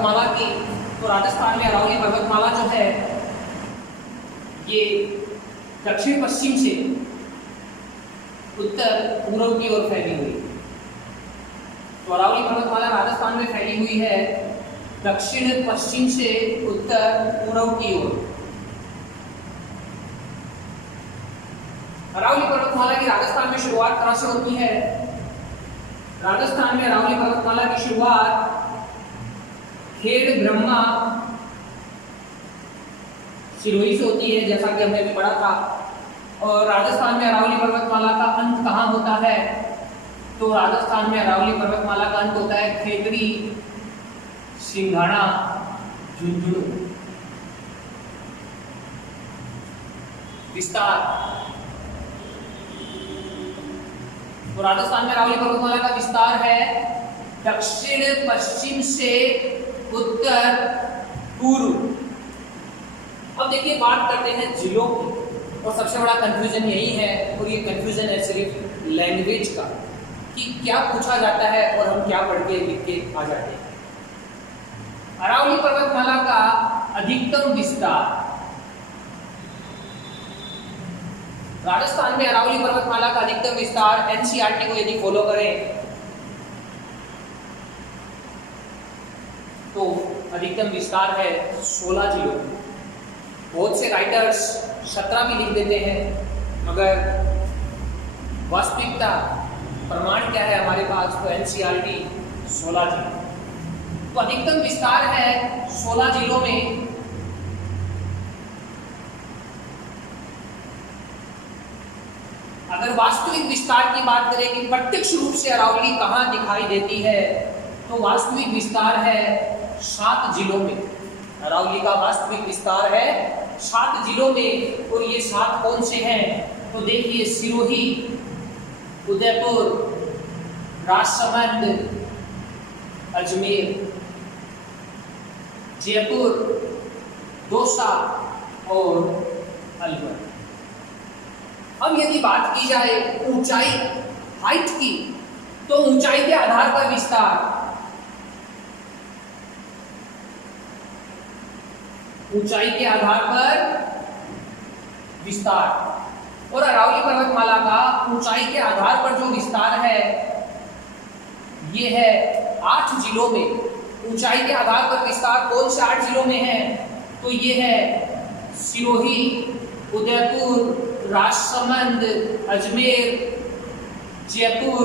पर्वतमाला की, तो राजस्थान में अरावली पर्वतमाला जो है ये दक्षिण पश्चिम से उत्तर पूर्व की ओर फैली हुई। तो अरावली पर्वतमाला राजस्थान में फैली हुई है दक्षिण पश्चिम से उत्तर पूर्व की ओर। अरावली पर्वतमाला की राजस्थान में शुरुआत कहां से होती है? राजस्थान में अरावली पर्वतमाला की शुरुआत खेड़ ब्रह्मा सिरोही से होती है, जैसा कि हमने अभी पढ़ा था। और राजस्थान में अरावली पर्वतमाला का अंत कहाँ होता है? तो राजस्थान में अरावली पर्वतमाला का अंत होता है खेतड़ी, सिंघाड़ा, झुंझुनू। विस्तार, तो राजस्थान में अरावली पर्वतमाला का विस्तार है दक्षिण पश्चिम से उत्तर पूर्व। अब देखिए, बात करते हैं जिलों की, और सबसे बड़ा कंफ्यूजन यही है, और ये कंफ्यूजन है सिर्फ लैंग्वेज का कि क्या पूछा जाता है और हम क्या पढ़ के लिख के आ जाते हैं। अरावली पर्वतमाला का अधिकतम विस्तार, राजस्थान में अरावली पर्वतमाला का अधिकतम विस्तार एनसीईआरटी को यदि फॉलो करें तो अधिकतम विस्तार है 16 जिलों। बहुत से राइटर्स 17 भी लिख देते हैं, मगर वास्तविकता प्रमाण क्या है हमारे पास? तो एनसीईआरटी 16 जिले। तो अधिकतम विस्तार है 16 जिलों में। अगर वास्तविक विस्तार की बात करें कि प्रत्यक्ष रूप से अरावली कहाँ दिखाई देती है, तो वास्तविक विस्तार है 7 जिलों में। अरावली का वास्तविक विस्तार है 7 जिलों में, और ये 7 कौन से हैं? तो देखिए, सिरोही, उदयपुर, राजसमंद, अजमेर, जयपुर, दौसा और अलवर। अब यदि बात की जाए ऊंचाई, हाइट की, तो ऊंचाई के आधार पर विस्तार, ऊंचाई के आधार पर विस्तार, और अरावली पर्वतमाला का ऊंचाई के आधार पर जो विस्तार है ये है 8 जिलों में। ऊंचाई के आधार पर विस्तार कौन से 8 जिलों में है? तो ये है सिरोही, उदयपुर, राजसमंद, अजमेर, जयपुर,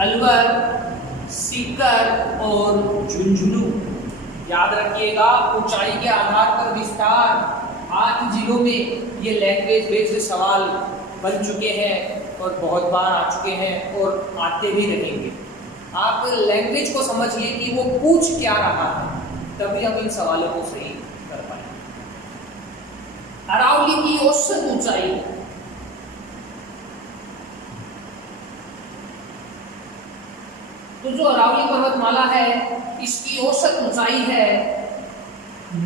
अलवर, सीकर और झुंझुनू। याद रखिएगा, ऊंचाई के आधार पर विस्तार 8 जिलों में। ये लैंग्वेज बेस्ड सवाल बन चुके हैं और बहुत बार आ चुके हैं और आते भी रहेंगे। आप लैंग्वेज को समझिए कि वो पूछ क्या रहा है, तभी हम इन सवालों को सही कर पाएंगे। अरावली की औसत ऊंचाई, तो जो अरावली पर्वतमाला है इसकी औसत ऊंचाई है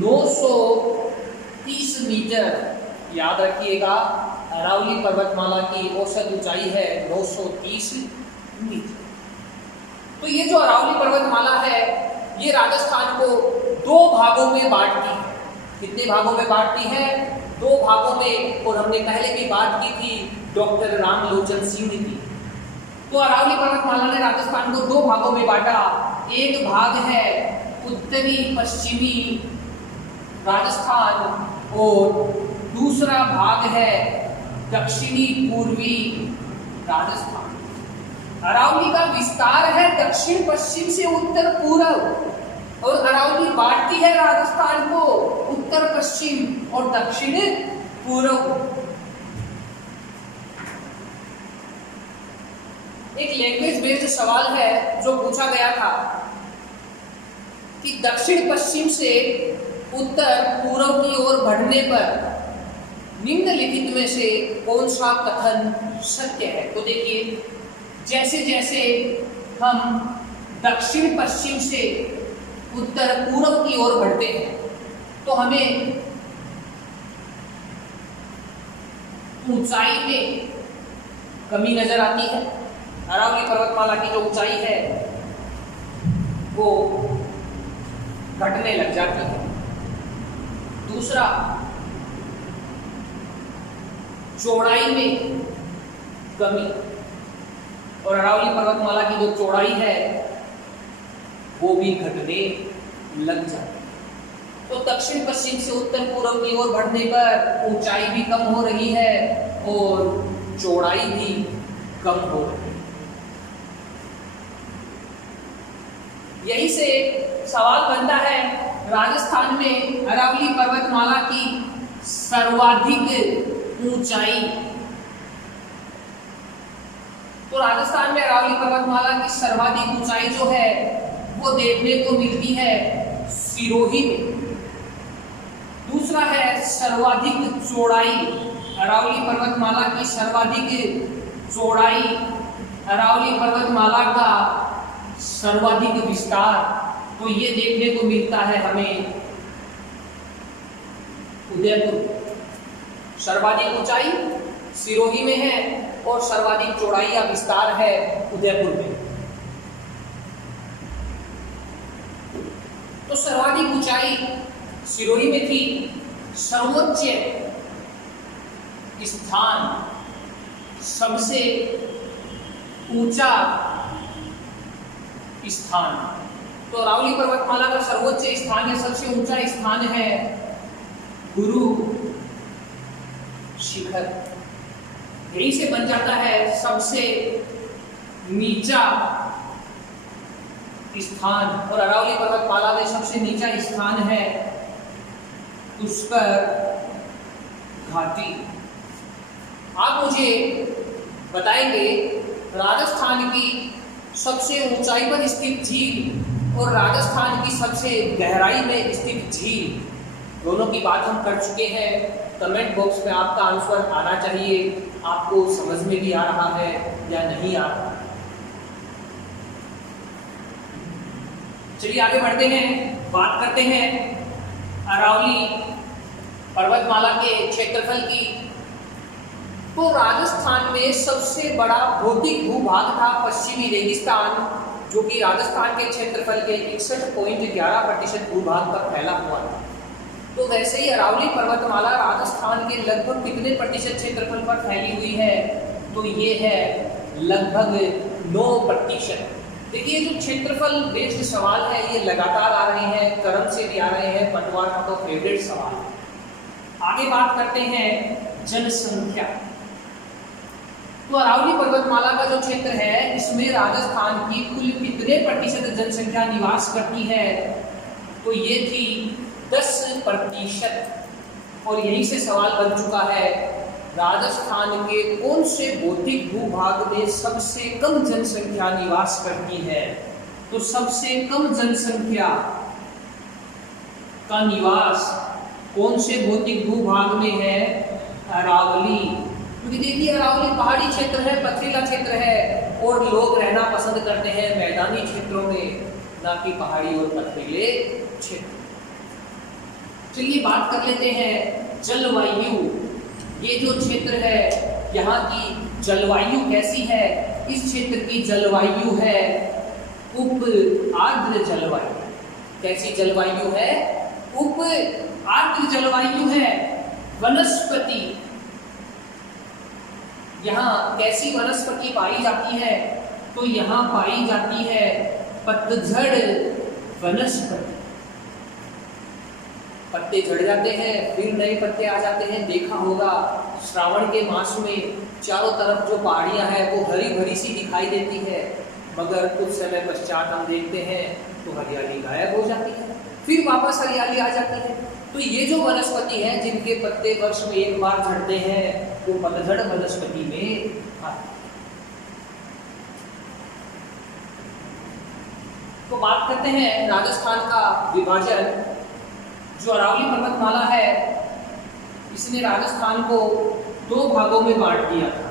930 मीटर। याद रखिएगा, अरावली पर्वतमाला की औसत ऊंचाई है 930 मीटर। तो ये जो अरावली पर्वतमाला है ये राजस्थान को 2 भागों में बांटती है। कितने भागों में बांटती है? 2 भागों में। और हमने पहले भी बात की थी डॉक्टर रामलोचन सिंह की। तो अरावली पर्वतमाला ने राजस्थान को 2 भागों में बांटा। एक भाग है उत्तरी पश्चिमी राजस्थान और दूसरा भाग है दक्षिणी पूर्वी राजस्थान। अरावली का विस्तार है दक्षिण पश्चिम से उत्तर पूर्व, और अरावली बांटती है राजस्थान को उत्तर पश्चिम और दक्षिण पूर्व। एक लैंग्वेज बेस्ड सवाल है जो पूछा गया था कि दक्षिण पश्चिम से उत्तर पूर्व की ओर बढ़ने पर निम्नलिखित में से कौन सा कथन सत्य है? तो देखिए, जैसे जैसे हम दक्षिण पश्चिम से उत्तर पूर्व की ओर बढ़ते हैं तो हमें ऊंचाई में कमी नजर आती है। अरावली पर्वतमाला की जो ऊंचाई है वो घटने लग जाती है। दूसरा, चौड़ाई में कमी, और अरावली पर्वतमाला की जो चौड़ाई है वो भी घटने लग जाती है। तो दक्षिण पश्चिम से उत्तर पूर्व की ओर बढ़ने पर ऊंचाई भी कम हो रही है और चौड़ाई भी कम हो रही है। यही से सवाल बनता है, राजस्थान में अरावली पर्वतमाला की सर्वाधिक ऊंचाई, तो राजस्थान में अरावली पर्वतमाला की सर्वाधिक ऊंचाई जो है वो देखने को मिलती है सिरोही में। दूसरा है सर्वाधिक चौड़ाई, अरावली पर्वतमाला की सर्वाधिक चौड़ाई, अरावली पर्वतमाला का सर्वाधिक विस्तार, तो ये देखने को मिलता है हमें उदयपुर। सर्वाधिक ऊंचाई सिरोही में है और सर्वाधिक चौड़ाई या विस्तार है उदयपुर में। तो सर्वाधिक ऊंचाई सिरोही में थी। सर्वोच्च स्थान, सबसे ऊंचा स्थान, तो अरावली पर्वतमाला का सर्वोच्च स्थान है, सबसे ऊंचा स्थान है गुरु शिखर। यही से बन जाता है सबसे नीचा स्थान, और अरावली पर्वतमाला में सबसे नीचा स्थान है पुष्कर घाटी। आप मुझे बताएंगे राजस्थान की सबसे ऊंचाई पर स्थित झील और राजस्थान की सबसे गहराई में स्थित झील, दोनों की बात हम कर चुके हैं। कमेंट बॉक्स में आपका आंसर आना चाहिए, आपको समझ में भी आ रहा है या नहीं आ रहा। चलिए आगे बढ़ते हैं, बात करते हैं अरावली पर्वतमाला के क्षेत्रफल की। तो राजस्थान में सबसे बड़ा भौतिक भूभाग था पश्चिमी रेगिस्तान, जो कि राजस्थान के क्षेत्रफल के 61.11% भूभाग पर फैला हुआ था। तो वैसे ही अरावली पर्वतमाला राजस्थान के लगभग कितने प्रतिशत क्षेत्रफल पर फैली हुई है, तो ये है लगभग 9%। देखिए जो क्षेत्रफल बेस्ड सवाल है ये लगातार आ रहे हैं, क्रम से भी आ रहे हैं, पटवार का तो फेवरेट सवाल है। आगे बात करते हैं जनसंख्या। तो अरावली पर्वतमाला का जो क्षेत्र है इसमें राजस्थान की कुल कितने प्रतिशत जनसंख्या निवास करती है, तो ये थी 10%। और यहीं से सवाल बन चुका है, राजस्थान के कौन से भौतिक भूभाग में सबसे कम जनसंख्या निवास करती है। तो सबसे कम जनसंख्या का निवास कौन से भौतिक भूभाग में है, अरावली। क्योंकि देखिए अरावली पहाड़ी क्षेत्र है, पथरीला क्षेत्र है, और लोग रहना पसंद करते हैं मैदानी क्षेत्रों में, ना कि पहाड़ी और पथरीले क्षेत्र। चलिए बात कर लेते हैं जलवायु। ये जो क्षेत्र है यहाँ की जलवायु कैसी है। इस क्षेत्र की जलवायु है उप आर्द्र जलवायु। कैसी जलवायु है, उप आर्द्र जलवायु है। वनस्पति, यहाँ कैसी वनस्पति पाई जाती है, तो यहाँ पाई जाती है पतझड़ वनस्पति। पत्ते झड़ जाते हैं फिर नए पत्ते आ जाते हैं। देखा होगा श्रावण के मास में चारों तरफ जो पहाड़ियां हैं वो हरी भरी सी दिखाई देती है, मगर कुछ समय पश्चात हम देखते हैं तो हरियाली गायब हो जाती है, फिर वापस हरियाली आ जाती है। तो ये जो वनस्पति है जिनके पत्ते वर्ष में एक बार झड़ते हैं वो पतझड़ वनस्पति में आते हैं। तो बात करते हैं राजस्थान का विभाजन। जो अरावली पर्वतमाला है इसने राजस्थान को 2 भागों में बांट दिया था।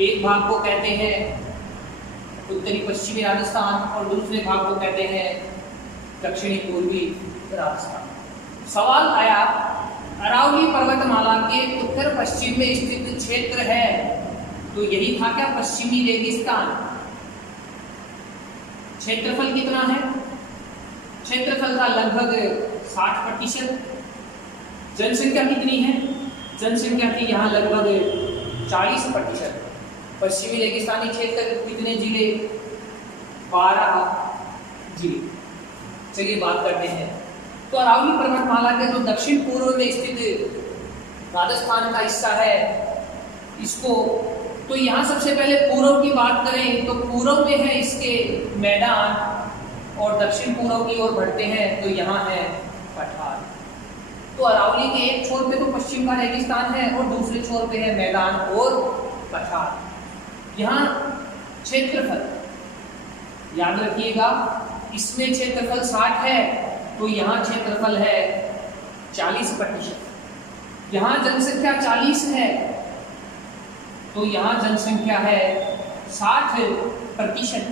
एक भाग को कहते हैं उत्तरी पश्चिमी राजस्थान और दूसरे भाग को कहते हैं दक्षिणी पूर्वी राजस्थान। सवाल आया अरावली पर्वतमाला के उत्तर पश्चिम में स्थित क्षेत्र है, तो यही था क्या पश्चिमी रेगिस्तान। क्षेत्रफल कितना है क्षेत्रफल का लगभग 60%। जनसंख्या कितनी है? जनसंख्या की यहाँ लगभग 40%। पश्चिमी रेगिस्तानी क्षेत्र कितने जिले? 12 जिले। चलिए बात करते हैं। तो अरावली पर्वतमाला के जो दक्षिण पूर्व में स्थित राजस्थान का हिस्सा है, इसको तो यहाँ सबसे पहले पूर्व की बात करें तो पूर्व में है इसके मैदान, और दक्षिण पूर्व की ओर बढ़ते हैं तो यहाँ है पठार। तो अरावली के एक छोर पे तो पश्चिम का रेगिस्तान है और दूसरे छोर पे है मैदान और पठार। यहाँ क्षेत्रफल याद रखिएगा, इसमें क्षेत्रफल 60 है तो यहाँ क्षेत्रफल है 40%। यहाँ जनसंख्या 40 है तो यहाँ जनसंख्या है 60%।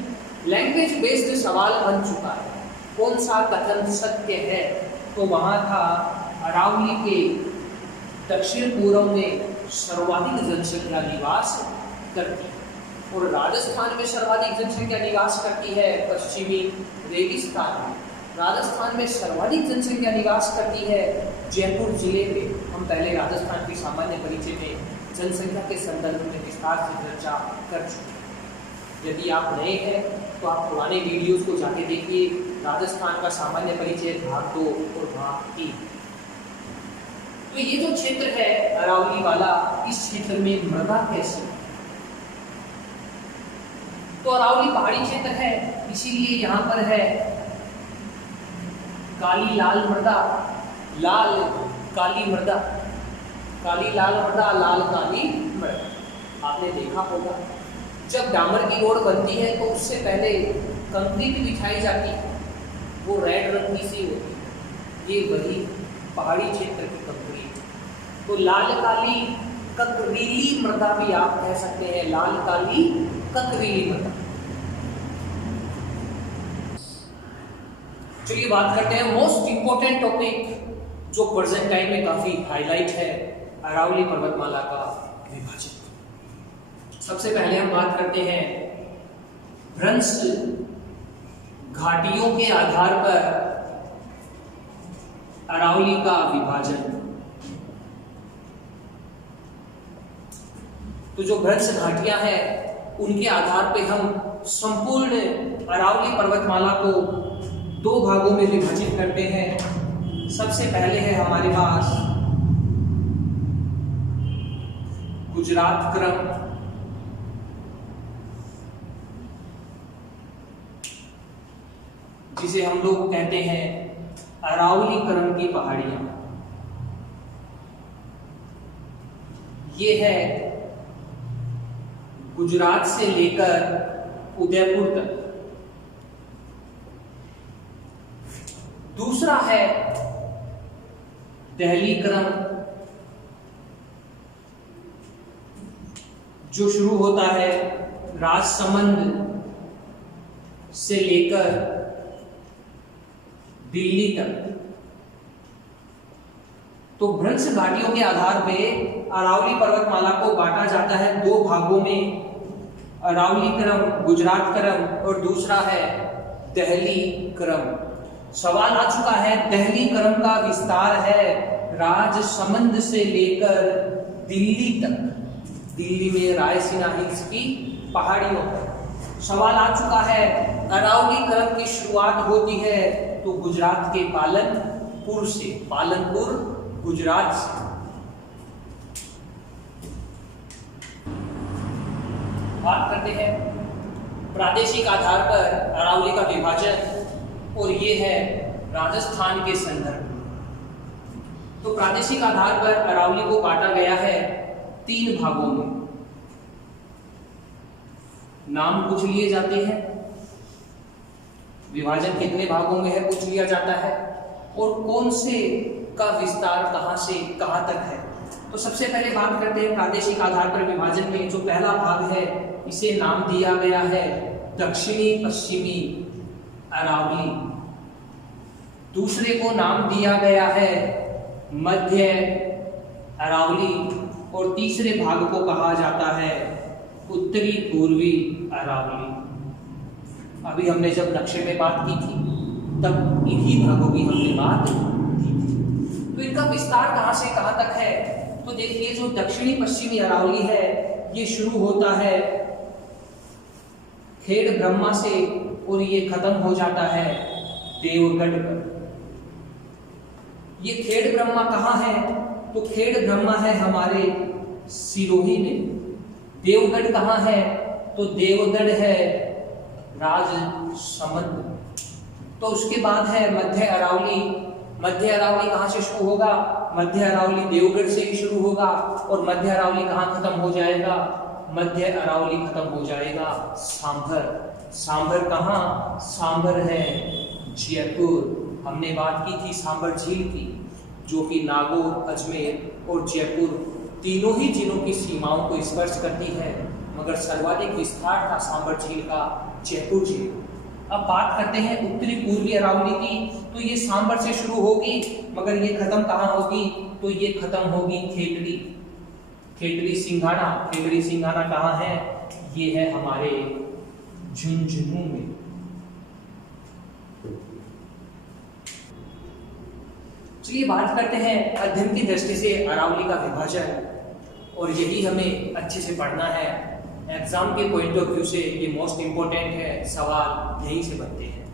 लैंग्वेज बेस्ड सवाल बन चुका है, कौन सा कथन सत्य है? तो वहाँ था अरावली के दक्षिण पूर्व में सर्वाधिक जनसंख्या निवास करती है और राजस्थान में सर्वाधिक जनसंख्या निवास करती है पश्चिमी रेगिस्तान में। राजस्थान में सर्वाधिक जनसंख्या निवास करती है जयपुर जिले में। हम पहले राजस्थान की सामान्य परिचय में जनसंख्या के संदर्भ में विस्तार से चर्चा कर चुके हैं। यदि आप नए हैं तो आप पुराने वीडियोस को जाके देखिए, राजस्थान का सामान्य परिचय भाग 2 और भाग 3। तो ये जो क्षेत्र है अरावली वाला, इस क्षेत्र में मृदा कैसी है? तो अरावली पहाड़ी क्षेत्र है, इसीलिए यहाँ पर है काली लाल मृदा, लाल काली मृदा, काली लाल मृदा, लाल काली मृदा। आपने देखा होगा जब डामर की रोड बनती है तो उससे पहले कंक्रीट बिछाई जाती है, वो रेड रंग की सी होती है, ये वही पहाड़ी क्षेत्र की कंक्रीट। तो लाल काली ककरीली मृदा भी आप कह सकते हैं, लाल काली ककरीली मृदा। चलिए बात करते हैं मोस्ट इंपोर्टेंट टॉपिक जो प्रेजेंट टाइम में काफी हाईलाइट है, अरावली पर्वतमाला का विभाजन। सबसे पहले हम बात करते हैं भ्रंश घाटियों के आधार पर अरावली का विभाजन। तो जो भ्रंश घाटियां हैं उनके आधार पे हम संपूर्ण अरावली पर्वतमाला को 2 भागों में विभाजित करते हैं। सबसे पहले है हमारे पास गुजरात क्रम, जिसे हम लोग कहते हैं अरावली क्रम की पहाड़ियां। ये है गुजरात से लेकर उदयपुर तक। दूसरा है दिल्ली क्रम, जो शुरू होता है राजसमंद से लेकर दिल्ली तक। तो भ्रंश घाटियों के आधार पे अरावली पर्वतमाला को बांटा जाता है 2 भागों में, अरावली क्रम, गुजरात क्रम, और दूसरा है दिल्ली क्रम। सवाल आ चुका है, दिल्ली क्रम का विस्तार है राजसमंद से लेकर दिल्ली तक, दिल्ली में रायसीना हिल्स की पहाड़ियों पर। सवाल आ चुका है, अरावली क्रम की शुरुआत होती है तो गुजरात के पालनपुर से, पालनपुर गुजरात से। बात करते हैं प्रादेशिक आधार पर अरावली का विभाजन, और ये है राजस्थान के संदर्भ में। तो प्रादेशिक आधार पर अरावली को बांटा गया है 3 भागों में। नाम पूछ लिए जाते हैं, विभाजन कितने भागों में है पूछ लिया जाता है, और कौन से का विस्तार कहां से कहां तक है। तो सबसे पहले बात करते हैं प्रादेशिक आधार पर विभाजन में। जो पहला भाग है इसे नाम दिया गया है दक्षिणी पश्चिमी अरावली, दूसरे को नाम दिया गया है मध्य अरावली, और तीसरे भाग को कहा जाता है उत्तरी पूर्वी अरावली। अभी हमने जब नक्शे में बात की थी तब इन्हीं भागों की हमने बात की थी। तो इनका विस्तार कहां से कहां तक है, तो देखिए जो दक्षिणी पश्चिमी अरावली है ये शुरू होता है खेड़ ब्रह्मा से और ये खत्म हो जाता है देवगढ़ पर। ये खेड़ ब्रह्मा कहाँ है, तो खेड़ ब्रह्मा है हमारे सिरोही में। देवगढ़ कहाँ है, तो देवगढ़ है राजसमंद। तो उसके बाद है मध्य अरावली। मध्य अरावली कहाँ से शुरू होगा, मध्य अरावली देवगढ़ से ही शुरू होगा। और मध्य अरावली कहाँ खत्म हो जाएगा, मध्य अरावली खत्म हो जाएगा सांभर। सांभर कहाँ, सांभर है जयपुर। हमने बात की थी सांभर झील की, जो कि नागौर, अजमेर और जयपुर तीनों ही जिलों की सीमाओं को स्पर्श करती है, मगर सर्वाधिक विस्तार था सांभर झील का जयपुर झील। अब बात करते हैं उत्तरी पूर्वी अरावली की, तो ये सांभर से शुरू होगी, मगर ये खत्म कहाँ होगी, तो ये खत्म होगी खेतड़ी। खेतड़ी सिंघाना। खेतड़ी सिंघाना कहाँ है, ये है हमारे झुंझुनू में। चलिए बात करते हैं अध्ययन की दृष्टि से अरावली का विभाजन, और यही हमें अच्छे से पढ़ना है। एग्जाम के पॉइंट ऑफ व्यू से ये मोस्ट इंपोर्टेंट है, सवाल यहीं से बनते हैं।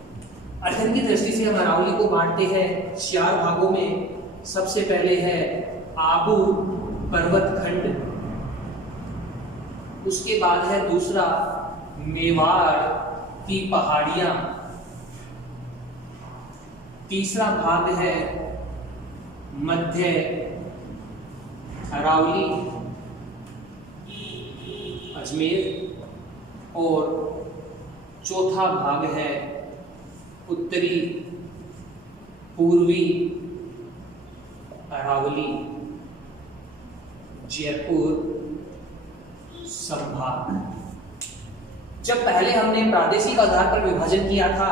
अध्ययन की दृष्टि से हम अरावली को बांटते हैं 4 भागों में। सबसे पहले है आबू पर्वत खंड, उसके बाद है दूसरा मेवाड़ की पहाड़ियां, तीसरा भाग है मध्य अरावली अजमेर, और चौथा भाग है उत्तरी पूर्वी अरावली जयपुर संभाग। जब पहले हमने प्रादेशिक आधार पर विभाजन किया था,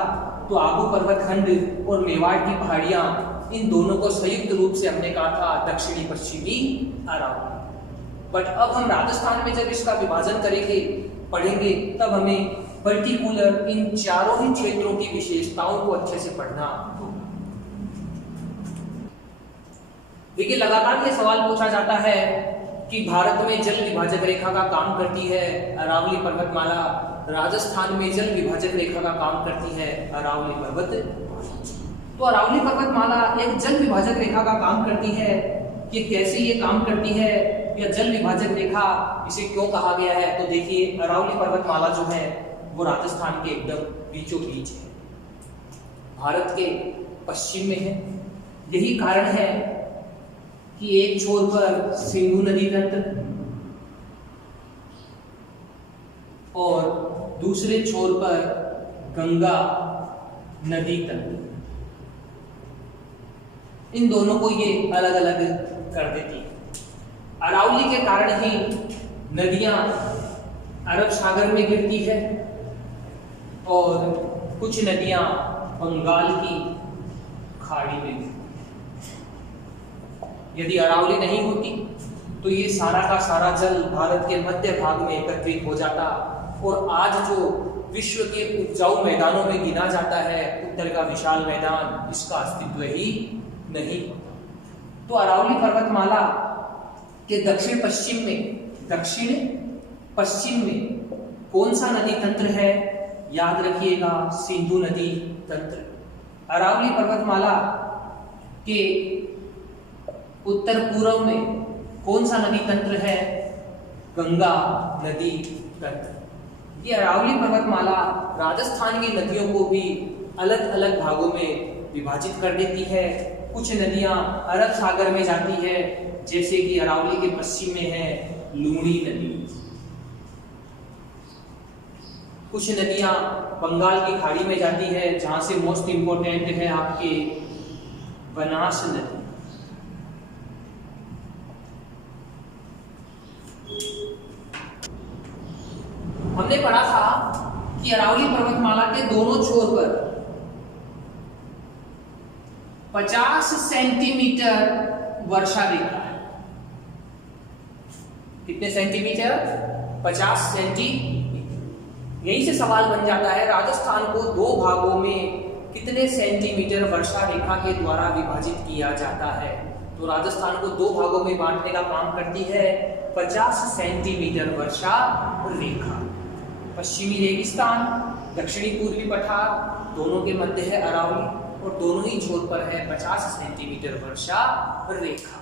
तो आबू पर्वत खंड और मेवाड़ की पहाड़ियां, इन दोनों को संयुक्त रूप से हमने कहा था दक्षिणी पश्चिमी अरावली। बट अब हम राजस्थान में जब इसका विभाजन करेंगे, पढ़ेंगे, तब हमें पर्टिकुलर इन चारों ही क्षेत्रों की विशेषताओं को अच्छे से पढ़ना होगा। देखिए लगातार ये सवाल पूछा जाता है कि भारत में जल विभाजक रेखा का काम करती है अरावली पर्वतमाला, राजस्थान में जल विभाजक रेखा का काम करती है अरावली पर्वत। तो अरावली पर्वतमाला एक जल विभाजक रेखा का काम करती है। कि कैसे ये काम करती है, या जल विभाजक रेखा इसे क्यों कहा गया है, तो देखिए अरावली पर्वतमाला जो है वो राजस्थान के एकदम बीचों बीच है, भारत के पश्चिम में है। यही कारण है कि एक छोर पर सिंधु नदी तंत्र और दूसरे छोर पर गंगा नदी तंत्र, इन दोनों को ये अलग अलग कर देती है। अरावली के कारण ही नदियां अरब सागर में गिरती है और कुछ नदियां बंगाल की खाड़ी में। यदि अरावली नहीं होती तो ये सारा का सारा जल भारत के मध्य भाग में एकत्रित हो जाता, और आज जो विश्व के उपजाऊ मैदानों में गिना जाता है उत्तर का विशाल मैदान, इसका अस्तित्व ही नहीं। तो अरावली पर्वतमाला के दक्षिण पश्चिम में कौन सा नदी तंत्र है, याद रखिएगा सिंधु नदी तंत्र। अरावली पर्वतमाला के उत्तर पूर्व में कौन सा नदी तंत्र है, गंगा नदी तंत्र। ये अरावली पर्वतमाला राजस्थान की नदियों को भी अलग अलग भागों में विभाजित कर देती है। कुछ नदियां अरब सागर में जाती है, जैसे कि अरावली के पश्चिम में है लूणी नदी। कुछ नदियां बंगाल की खाड़ी में जाती है, जहां से मोस्ट इंपोर्टेंट है आपके बनास नदी। हमने पढ़ा था कि अरावली पर्वतमाला के दोनों छोर पर 50 सेंटीमीटर वर्षा रेखा है। कितने सेंटीमीटर? 50 सेंटीमीटर। यहीं से सवाल बन जाता है राजस्थान को 2 भागों में कितने सेंटीमीटर वर्षा रेखा के द्वारा विभाजित किया जाता है? तो राजस्थान को दो भागों में बांटने का काम करती है 50 सेंटीमीटर वर्षा रेखा। पश्चिमी रेगिस्तान, दक्षिणी पूर्वी पठार, दोनों के मध्य है अरावली और दोनों ही छोर पर है 50 सेंटीमीटर वर्षा रेखा।